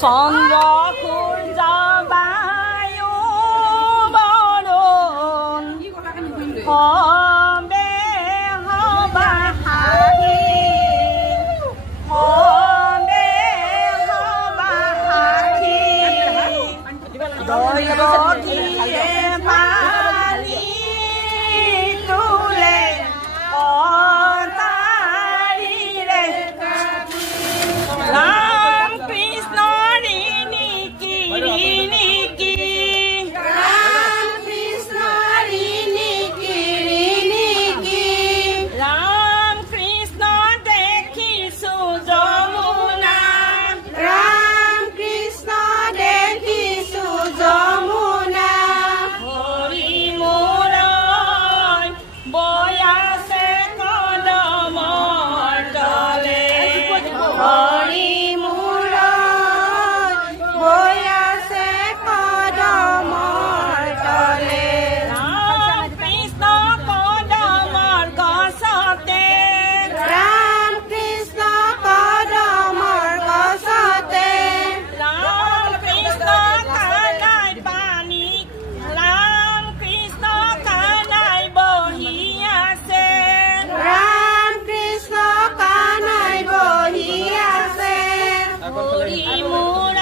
চন্দ্ৰ সূৰ্য বায়ু বৰুণ সবে হবা হাঁহি সবে হবা হাঁহি দয়তিয়ে পানী তোলে অতাৰিৰে ৰাম কৃষ্ণ ৰিণিকি ৰিণিকি ৰাম কৃষ্ণ ৰিণিকি ৰিণিকি ৰাম কৃষ্ণ দেখিছো যমুনা ৰাম কৃষ্ণ দেখিছো যমুনা হৰি মোৰ বয়াছে কদমৰ তলে হৰি মোৰ বয়াছে কদমৰ তলে ৰাম কৃষ্ণ কদমৰ গছতে ৰাম কৃষ্ণ কদমৰ গছতে ৰাম কৃষ্ণ কানাই পানী ৰাম কৃষ্ণ কানাই বহি আছে ৰাম কৃষ্ণ কানাই বহি আছে হৰি মোৰ